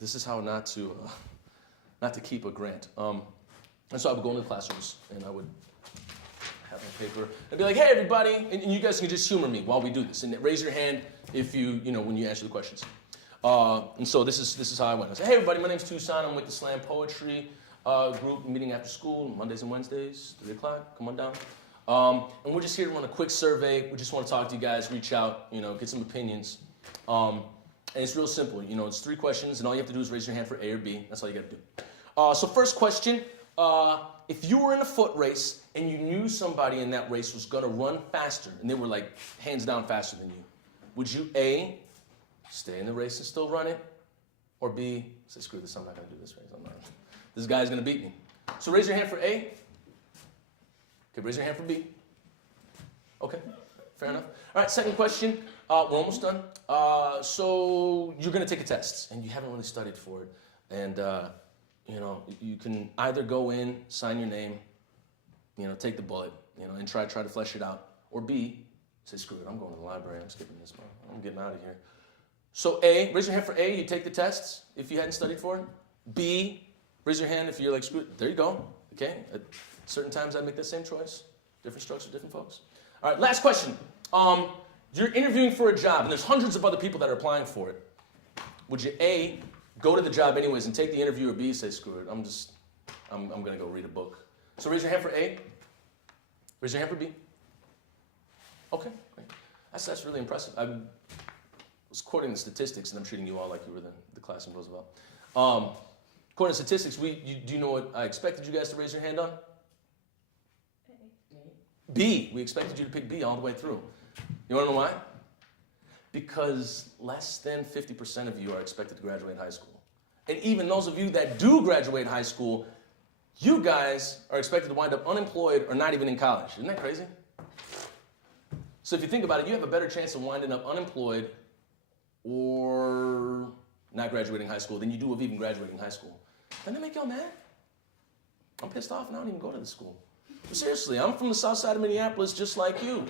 this is how not to keep a grant. And so I would go into the classrooms and I would have my paper and be like, hey everybody, and you guys can just humor me while we do this. And raise your hand if when you answer the questions. And so this is how I went. I said, hey everybody, my name's Toussaint. I'm with the Slam Poetry group, meeting after school, Mondays and Wednesdays, 3 o'clock, come on down. And we're just here to run a quick survey. We just want to talk to you guys, reach out, get some opinions. And it's real simple. It's 3 questions, and all you have to do is raise your hand for A or B. That's all you got to do. So first question, if you were in a foot race and you knew somebody in that race was going to run faster, and they were like hands down faster than you, would you A, stay in the race and still run it, or B, say, screw this, I'm not going to do this race. This guy's going to beat me. So raise your hand for A. Okay, raise your hand for B. Okay, fair enough. All right, second question. We're almost done. So you're going to take a test, and you haven't really studied for it. And, you can either go in, sign your name, take the bullet, and try to flesh it out. Or B, say, screw it, I'm going to the library. I'm skipping this one. I'm getting out of here. So A, raise your hand for A. You take the tests if you hadn't studied for it. B, raise your hand if you're like, screw it. There you go. Okay. At certain times I make that same choice. Different strokes for different folks. All right, last question. You're interviewing for a job, and there's hundreds of other people that are applying for it. Would you A, go to the job anyways and take the interview, or B, say, screw it, I'm going to go read a book? So raise your hand for A. Raise your hand for B. Okay, great. That's really impressive. I was quoting the statistics, and I'm treating you all like you were the class in Roosevelt. According to statistics, do you know what I expected you guys to raise your hand on? B. We expected you to pick B all the way through. You want to know why? Because less than 50% of you are expected to graduate high school. And even those of you that do graduate high school, you guys are expected to wind up unemployed or not even in college. Isn't that crazy? So if you think about it, you have a better chance of winding up unemployed or not graduating high school than you do of even graduating high school. Doesn't that make y'all mad? I'm pissed off and I don't even go to the school. But seriously, I'm from the south side of Minneapolis just like you.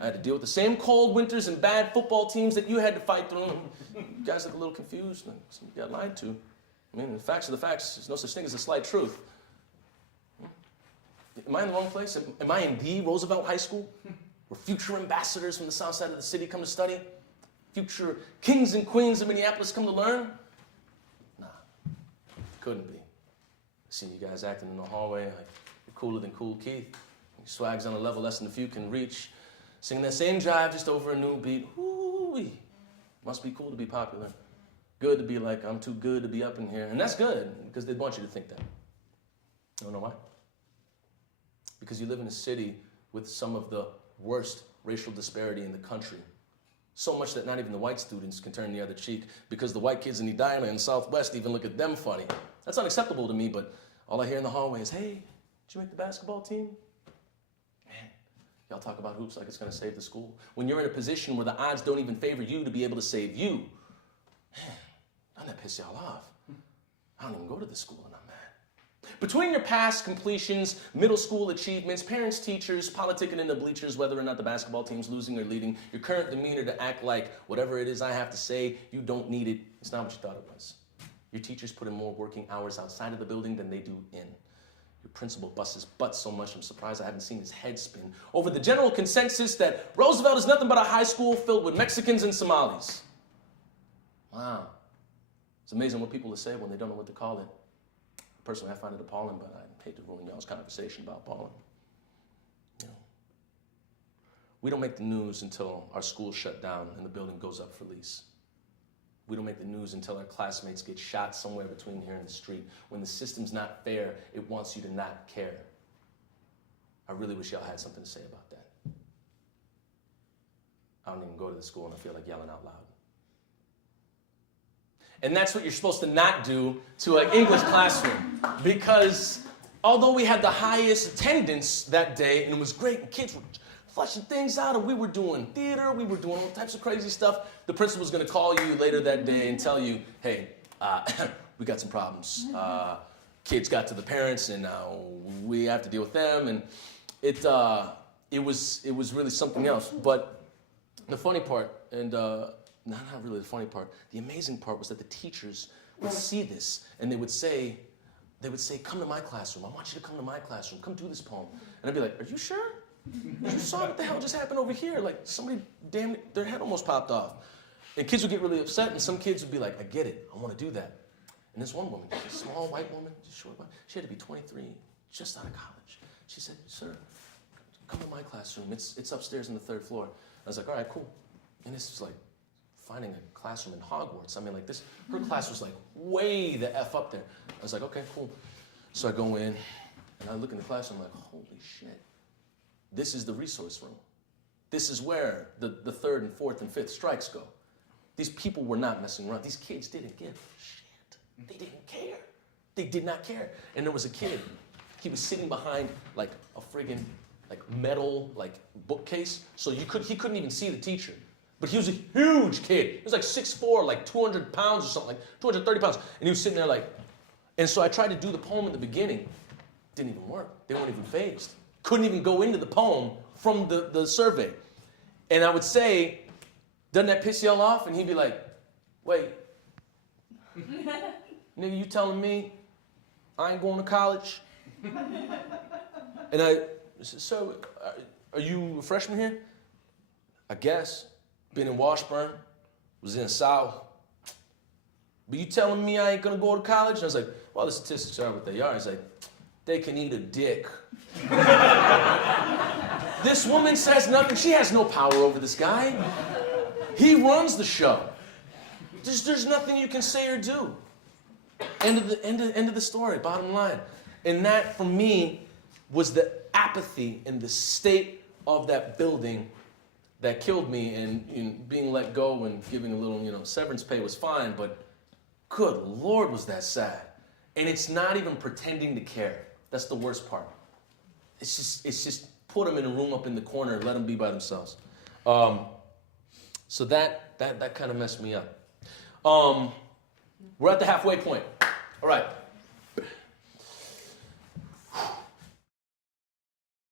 I had to deal with the same cold winters and bad football teams that you had to fight through. You guys look a little confused and you got lied to. I mean, the facts are the facts. There's no such thing as a slight truth. Am I in the wrong place? Am I in the Roosevelt High School where future ambassadors from the south side of the city come to study? Future kings and queens of Minneapolis come to learn? Nah, couldn't be. I've seen you guys acting in the hallway like you're cooler than Cool Keith. Your swag's on a level less than a few can reach. Singing that same jive just over a new beat. Ooh-wee. Must be cool to be popular. Good to be like, I'm too good to be up in here. And that's good, because they want you to think that. You don't know why? Because you live in a city with some of the worst racial disparity in the country. So much that not even the white students can turn the other cheek, because the white kids in Edina and Southwest even look at them funny. That's unacceptable to me, but all I hear in the hallway is, hey, did you make the basketball team? Man, y'all talk about hoops like it's going to save the school. When you're in a position where the odds don't even favor you to be able to save you, man, doesn't that piss y'all off? I don't even go to this school and I'm mad. Between your past completions, middle school achievements, parents, teachers, politicking in the bleachers, whether or not the basketball team's losing or leading, your current demeanor to act like whatever it is I have to say, you don't need it, it's not what you thought it was. Your teachers put in more working hours outside of the building than they do in. Your principal busts his butt so much I'm surprised I haven't seen his head spin over the general consensus that Roosevelt is nothing but a high school filled with Mexicans and Somalis. Wow. It's amazing what people will say when they don't know what to call it. Personally, I find it appalling, but I hate to ruin y'all's conversation about appalling. We don't make the news until our school's shut down and the building goes up for lease. We don't make the news until our classmates get shot somewhere between here and the street. When the system's not fair, it wants you to not care. I really wish y'all had something to say about that. I don't even go to the school and I feel like yelling out loud. And that's what you're supposed to not do to an English classroom. Because although we had the highest attendance that day, and it was great, and kids were fleshing things out, and we were doing theater, we were doing all types of crazy stuff, the principal's going to call you later that day and tell you, hey, we got some problems. Kids got to the parents, and we have to deal with them. And it was really something else. But the funny part, and not really the funny part, the amazing part was that the teachers would see this, and they would say, come to my classroom. I want you to come to my classroom. Come do this poem. And I'd be like, are you sure? You saw what the hell just happened over here? Like somebody, damn, their head almost popped off. And kids would get really upset, and some kids would be like, I get it. I want to do that. And this one woman, a small white woman, just short one, she had to be 23, just out of college. She said, sir, come to my classroom. It's upstairs on the 3rd floor. I was like, all right, cool. And this is like finding a classroom in Hogwarts. I mean, like this, her class was like way the F up there. I was like, okay, cool. So I go in, and I look in the classroom, I'm like, holy shit. This is the resource room. This is where the 3rd and 4th and 5th strikes go. These people were not messing around. These kids didn't give a shit. They didn't care. They did not care. And there was a kid. He was sitting behind like a friggin' like metal like bookcase, so he couldn't even see the teacher. But he was a huge kid. He was like 6'4", like 200 pounds or something, like 230 pounds. And he was sitting there like, and so I tried to do the poem in the beginning. Didn't even work. They weren't even phased. Couldn't even go into the poem from the survey. And I would say, doesn't that piss y'all off? And he'd be like, wait, nigga, you telling me I ain't going to college? And I said, so are you a freshman here? I guess. Been in Washburn, was in South. But you telling me I ain't gonna go to college? And I was like, well, the statistics are what they are. He's like, they can eat a dick. This woman says nothing. She has no power over this guy. He runs the show. There's nothing you can say or do. End of the story, bottom line. And that, for me, was the apathy and the state of that building that killed me. And being let go and giving a little, severance pay was fine, but good Lord, was that sad. And it's not even pretending to care. That's the worst part. It's just put them in a room up in the corner and let them be by themselves. So that kind of messed me up. We're at the halfway point. All right.